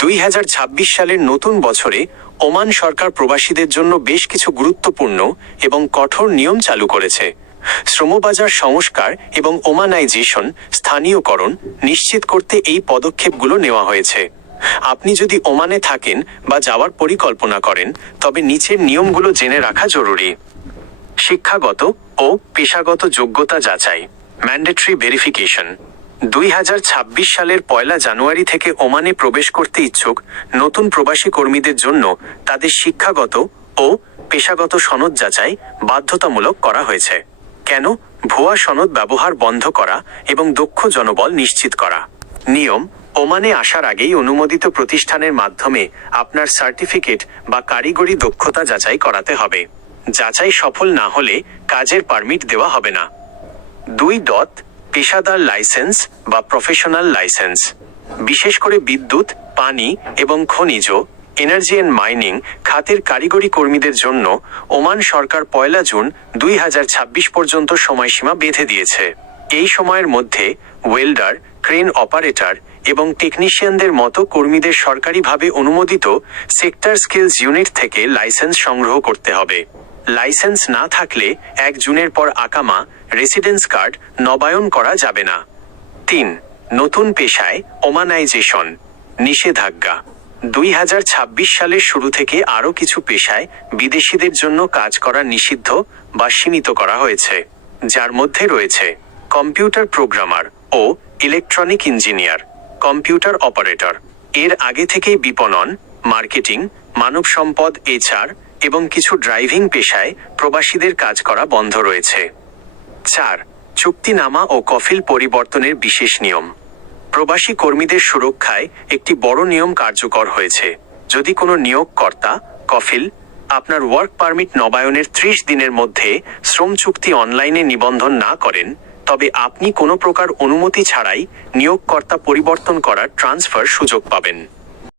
2026 সালের নতুন বছরে ওমান সরকার প্রবাসীদের জন্য বেশ কিছু গুরুত্বপূর্ণ এবং কঠোর নিয়ম চালু করেছে। শ্রমবাজার সংস্কার এবং ওমানাইজেশন স্থানীয়করণ নিশ্চিত করতে এই পদক্ষেপগুলো নেওয়া হয়েছে। আপনি যদি ওমানে থাকেন বা যাওয়ার পরিকল্পনা করেন, তবে নিচের নিয়মগুলো জেনে রাখা জরুরি। শিক্ষাগত ও পেশাগত যোগ্যতা যাচাই, ম্যান্ডেটরি ভেরিফিকেশন। 2026 সালের 1 জানুয়ারি থেকে ওমানে প্রবেশ করতে ইচ্ছুক নতুন প্রবাসী কর্মীদের জন্য তাদের শিক্ষাগত ও পেশাগত সনদ যাচাই বাধ্যতামূলক করা হয়েছে। কেন? ভুয়া সনদ ব্যবহার বন্ধ করা এবং দক্ষ জনবল নিশ্চিত করা। নিয়ম: ওমানে আসার আগেই অনুমোদিত প্রতিষ্ঠানের মাধ্যমে আপনার সার্টিফিকেট বা কারিগরি দক্ষতা যাচাই করাতে হবে। যাচাই সফল না হলে কাজের পারমিট দেওয়া হবে না। 2. পেশাদার লাইসেন্স বা প্রফেশনাল লাইসেন্স। বিশেষ করে বিদ্যুৎ, পানি এবং খনিজ এনার্জি অ্যান্ড মাইনিং খাতের কারিগরি কর্মীদের জন্য ওমান সরকার 1 জুন 2026 পর্যন্ত সময়সীমা বেঁধে দিয়েছে। এই সময়ের মধ্যে ওয়েল্ডার, ক্রেন অপারেটর এবং টেকনিশিয়ানদের মতো কর্মীদের সরকারিভাবে অনুমোদিত সেক্টর স্কিলস ইউনিট থেকে লাইসেন্স সংগ্রহ করতে হবে। লাইসেন্স না থাকলে 1 জুনের পর আকামা রেসিডেন্স কার্ড নবায়ন করা যাবে না। 3. নতুন পেশায় ওমানাইজেশন নিষেধাজ্ঞা। 2026 সালের শুরু থেকে আরও কিছু পেশায় বিদেশিদের জন্য কাজ করা নিষিদ্ধ বা সীমিত করা হয়েছে, যার মধ্যে রয়েছে কম্পিউটার প্রোগ্রামার ও ইলেকট্রনিক ইঞ্জিনিয়ার, কম্পিউটার অপারেটর। এর আগে থেকেই বিপণন, মার্কেটিং, মানব সম্পদ HR এবং কিছু ড্রাইভিং পেশায় প্রবাসীদের কাজ করা বন্ধ রয়েছে। 4. চুক্তিনামা ও কফিল পরিবর্তনের বিশেষ নিয়ম। প্রবাসী কর্মীদের সুরক্ষায় একটি বড় নিয়ম কার্যকর হয়েছে। যদি কোনো নিয়োগকর্তা কফিল আপনার ওয়ার্ক পারমিট নবায়নের 30 দিনের মধ্যে শ্রম চুক্তি অনলাইনে নিবন্ধন না করেন, তবে আপনি কোনো প্রকার অনুমতি ছাড়াই নিয়োগকর্তা পরিবর্তন করার ট্রান্সফার সুযোগ পাবেন।